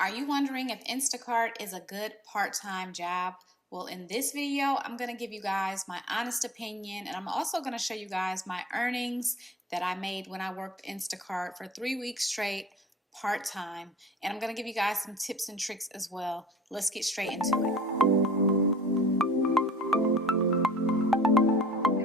Are you wondering if Instacart is a good part-time job? Well, in this video, I'm going to give you guys my honest opinion, and I'm also going to show you guys my earnings that I made when I worked Instacart for 3 weeks straight, part-time. And I'm going to give you guys some tips and tricks as well. Let's get straight into it.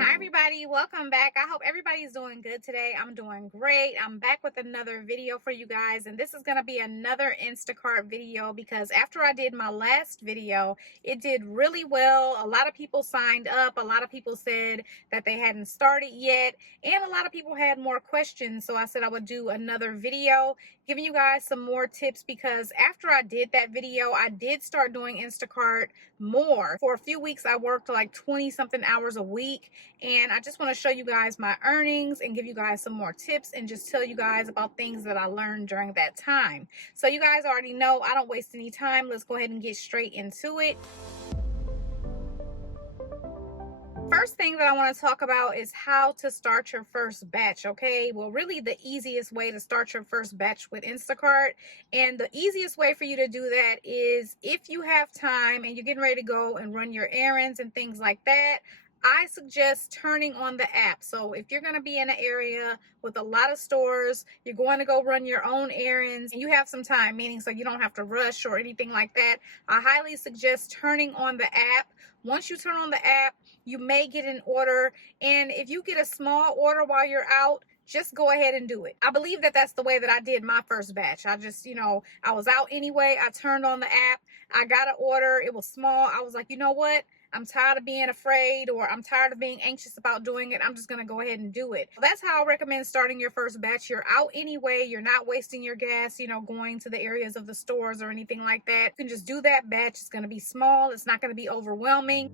Hi everybody, welcome back. I hope everybody's doing good today. I'm doing great. I'm back with another video for you guys, and this is going to be another Instacart video because after I did my last video, it did really well. A lot of people signed up. A lot of people said that they hadn't started yet, and a lot of people had more questions, so I said I would do another video giving you guys some more tips because after I did that video, I did start doing Instacart more. For a few weeks, I worked like 20 something hours a week, and I just want to show you guys my earnings and give you guys some more tips and just tell you guys about things that I learned during that time. So you guys already know I don't waste any time. Let's go ahead and get straight into it. First thing that I want to talk about is how to start your first batch, okay? Well, really the easiest way to start your first batch with Instacart, and the easiest way for you to do that is if you have time and you're getting ready to go and run your errands and things like that, I suggest turning on the app. So if you're going to be in an area with a lot of stores, you're going to go run your own errands, and you have some time, meaning so you don't have to rush or anything like that, I highly suggest turning on the app. Once you turn on the app, you may get an order, and if you get a small order while you're out, just go ahead and do it. I believe that that's the way that I did my first batch. I just, I was out anyway. I turned on the app. I got an order. It was small. I was like, you know what? I'm tired of being afraid, or I'm tired of being anxious about doing it. I'm just going to go ahead and do it. That's how I recommend starting your first batch. You're out anyway. You're not wasting your gas, going to the areas of the stores or anything like that. You can just do that batch. It's going to be small. It's not going to be overwhelming.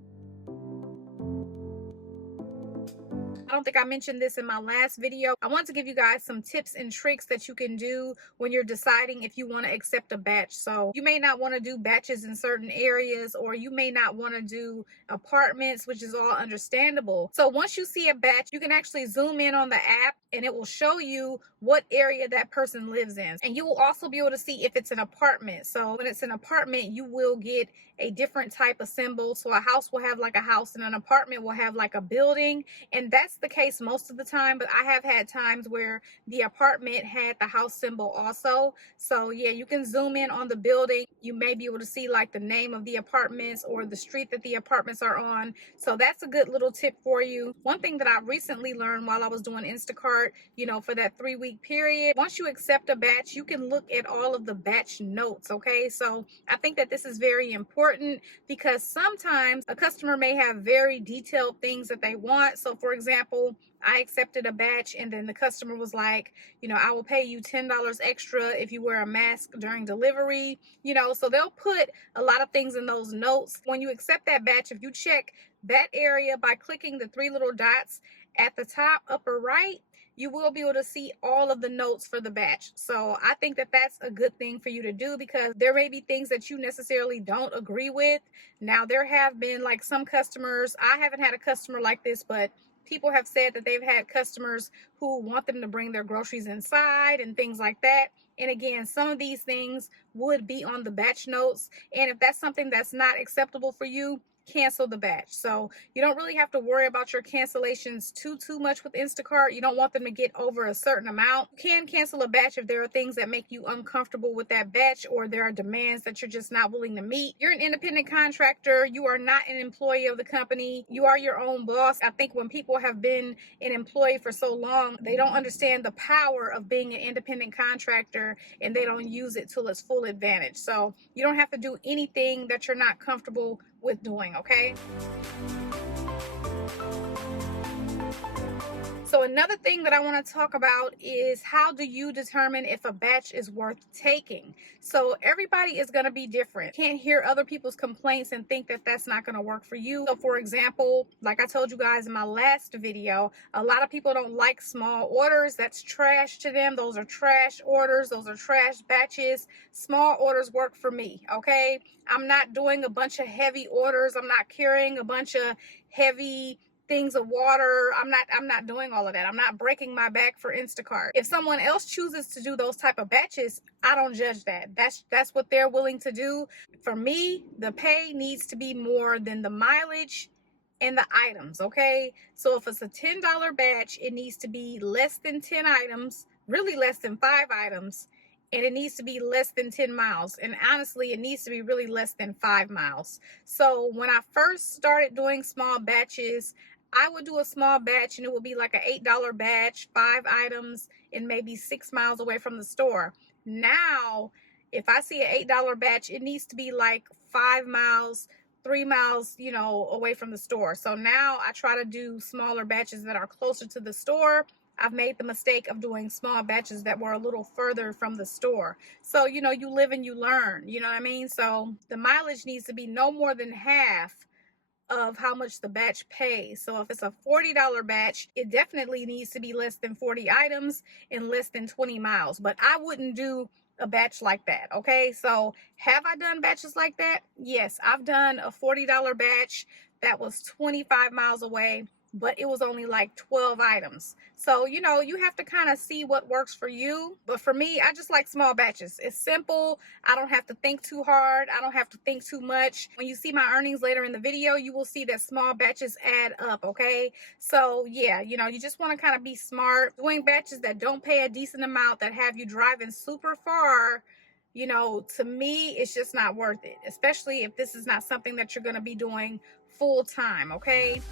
I don't think I mentioned this in my last video. I want to give you guys some tips and tricks that you can do when you're deciding if you want to accept a batch. So you may not want to do batches in certain areas, or you may not want to do apartments, which is all understandable. So once you see a batch, you can actually zoom in on the app and it will show you what area that person lives in. And you will also be able to see if it's an apartment. So when it's an apartment, you will get a different type of symbol. So a house will have like a house, and an apartment will have like a building. And that's the case most of the time, but I have had times where the apartment had the house symbol also. So yeah, you can zoom in on the building. You may be able to see like the name of the apartments or the street that the apartments are on. So that's a good little tip for you. One thing that I recently learned while I was doing Instacart, for that 3-week period, once you accept a batch, you can look at all of the batch notes, okay? So I think that this is very important because sometimes a customer may have very detailed things that they want. So for example, I accepted a batch and then the customer was like, I will pay you $10 extra if you wear a mask during delivery, so they'll put a lot of things in those notes. When you accept that batch, if you check that area by clicking the 3 little dots at the top upper right, you will be able to see all of the notes for the batch. So I think that that's a good thing for you to do because there may be things that you necessarily don't agree with. Now, there have been like some customers, I haven't had a customer like this, but people have said that they've had customers who want them to bring their groceries inside and things like that. And again, some of these things would be on the batch notes. And if that's something that's not acceptable for you, cancel the batch. So you don't really have to worry about your cancellations too much with Instacart. You don't want them to get over a certain amount. You can cancel a batch if there are things that make you uncomfortable with that batch, or there are demands that you're just not willing to meet. You're an independent contractor. You are not an employee of the company. You are your own boss. I think when people have been an employee for so long, they don't understand the power of being an independent contractor, and they don't use it to its full advantage. So you don't have to do anything that you're not comfortable with doing, okay? So another thing that I want to talk about is how do you determine if a batch is worth taking? So everybody is going to be different. You can't hear other people's complaints and think that that's not going to work for you. So for example, like I told you guys in my last video, a lot of people don't like small orders. That's trash to them. Those are trash orders. Those are trash batches. Small orders work for me, okay? I'm not doing a bunch of heavy orders. I'm not carrying a bunch of heavy things of water. I'm not doing all of that. I'm not breaking my back for Instacart. If someone else chooses to do those type of batches, I don't judge that. That's what they're willing to do. For me, the pay needs to be more than the mileage and the items, okay? So if it's a $10 batch, it needs to be less than 10 items, really less than 5 items, and it needs to be less than 10 miles. And honestly, it needs to be really less than 5 miles. So when I first started doing small batches, I would do a small batch and it would be like an $8 batch, 5 items, and maybe 6 miles away from the store. Now, if I see an $8 batch, it needs to be like 5 miles, 3 miles, you know, away from the store. So now I try to do smaller batches that are closer to the store. I've made the mistake of doing small batches that were a little further from the store. So, you know, you live and you learn, you know what I mean? So the mileage needs to be no more than half of how much the batch pays. So if it's a $40 batch, it definitely needs to be less than 40 items and less than 20 miles. But I wouldn't do a batch like that, okay? So have I done batches like that? Yes, I've done a $40 batch that was 25 miles away, but it was only like 12 items. So, you know, you have to kind of see what works for you. But for me, I just like small batches. It's simple. I don't have to think too hard. I don't have to think too much. When you see my earnings later in the video, you will see that small batches add up, okay? So yeah, you know, you just want to kind of be smart. Doing batches that don't pay a decent amount, that have you driving super far, you know, to me, it's just not worth it, especially if this is not something that you're going to be doing full time, okay?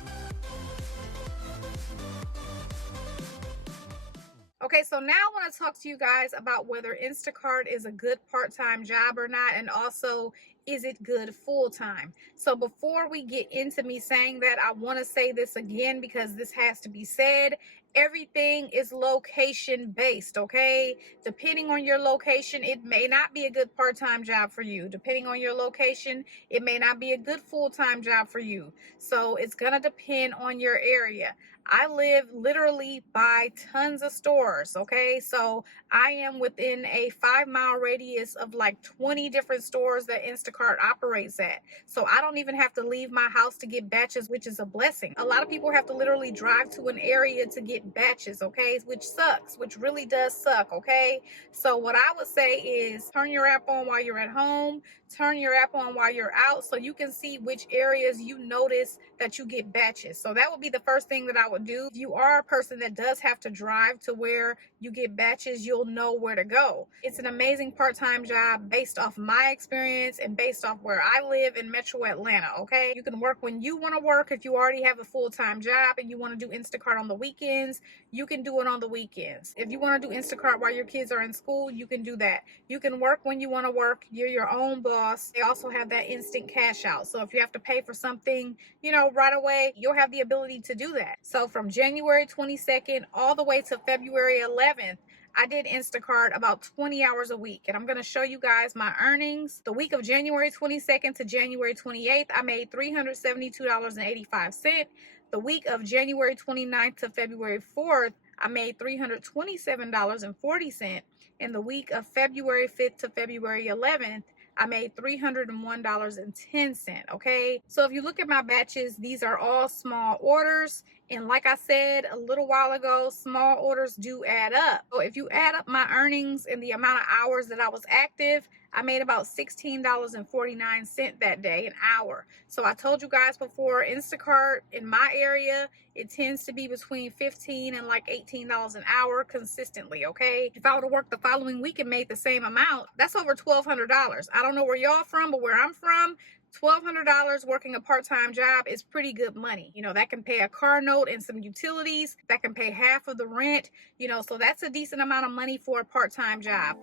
Okay, so now I want to talk to you guys about whether Instacart is a good part-time job or not, and also, is it good full-time? So before we get into me saying that, I want to say this again because this has to be said. Everything is location based, okay? Depending on your location, it may not be a good part-time job for you. Depending on your location, it may not be a good full-time job for you. So it's gonna depend on your area. I live literally by tons of stores, okay? So I am within a 5-mile radius of like 20 different stores that Instacart operates at. So I don't even have to leave my house to get batches, which is a blessing. A lot of people have to literally drive to an area to get batches, okay? Which sucks, which really does suck, okay? So what I would say is turn your app on while you're at home, turn your app on while you're out, so you can see which areas you notice that you get batches. So that would be the first thing that I would do. If you are a person that does have to drive to where you get batches, you'll know where to go. It's an amazing part-time job based off my experience and based off where I live in Metro Atlanta, okay? You can work when you want to work. If you already have a full-time job and you want to do Instacart on the weekends, you can do it on the weekends. If you want to do Instacart while your kids are in school, you can do that. You can work when you want to work. You're your own boss. They also have that instant cash out. So if you have to pay for something, you know, right away, you'll have the ability to do that. So from January 22nd all the way to February 11th, I did Instacart about 20 hours a week, and I'm going to show you guys my earnings. The week of January 22nd to January 28th, I made $372.85. The week of January 29th to February 4th, I made $327.40. And the week of February 5th to February 11th, I made $301.10, okay? So if you look at my batches, these are all small orders. And like I said a little while ago, small orders do add up. So if you add up my earnings and the amount of hours that I was active, I made about $16.49 that day, an hour. So I told you guys before, Instacart in my area, it tends to be between $15 and like $18 an hour consistently, okay? If I would have worked the following week and made the same amount, that's over $1,200. I don't know where y'all from, but where I'm from, $1,200 working a part-time job is pretty good money. You know, that can pay a car note and some utilities. That can pay half of the rent, you know, so that's a decent amount of money for a part-time job.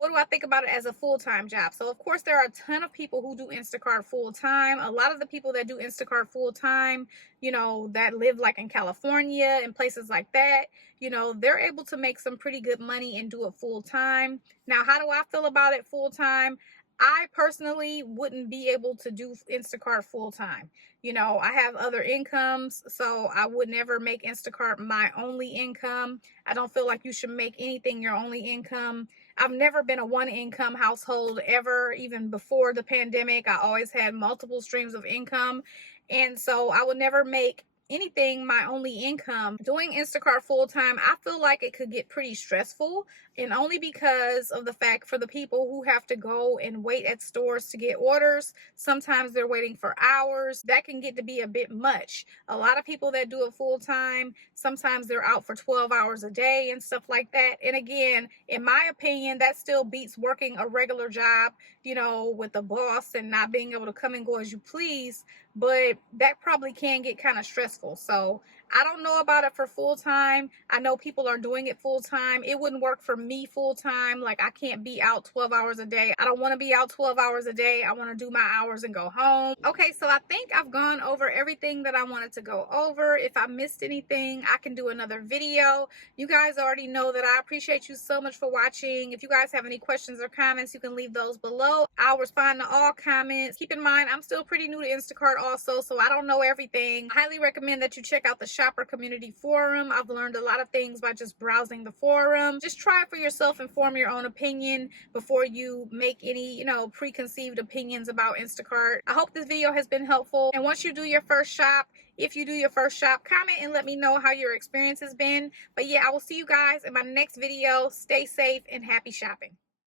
What do I think about it as a full-time job? So of course there are a ton of people who do Instacart full-time. A lot of the people that do Instacart full-time, you know, that live like in California and places like that, you know, they're able to make some pretty good money and do it full-time. Now, how do I feel about it full-time? I personally wouldn't be able to do Instacart full time. You know, I have other incomes, so I would never make Instacart my only income. I don't feel like you should make anything your only income. I've never been a one income household ever, even before the pandemic. I always had multiple streams of income. And so I would never make anything my only income. Doing Instacart full time, I feel like it could get pretty stressful, and only because of the fact for the people who have to go and wait at stores to get orders, sometimes they're waiting for hours. That can get to be a bit much. A lot of people that do it full time, sometimes they're out for 12 hours a day and stuff like that. And again, in my opinion, that still beats working a regular job, you know, with a boss and not being able to come and go as you please. But that probably can get kind of stressful. So I don't know about it for full time. I know people are doing it full time. It wouldn't work for me full time. Like, I can't be out 12 hours a day. I don't want to be out 12 hours a day. I want to do my hours and go home. Okay, so I think I've gone over everything that I wanted to go over. If I missed anything, I can do another video. You guys already know that I appreciate you so much for watching. If you guys have any questions or comments, you can leave those below. I'll respond to all comments. Keep in mind, I'm still pretty new to Instacart also, so I don't know everything. I highly recommend that you check out the shopper community forum. I've learned a lot of things by just browsing the forum. Just try it for yourself and form your own opinion before you make any, preconceived opinions about Instacart. I hope this video has been helpful. And once you do your first shop, if you do your first shop, comment and let me know how your experience has been. But yeah, I will see you guys in my next video. Stay safe and happy shopping.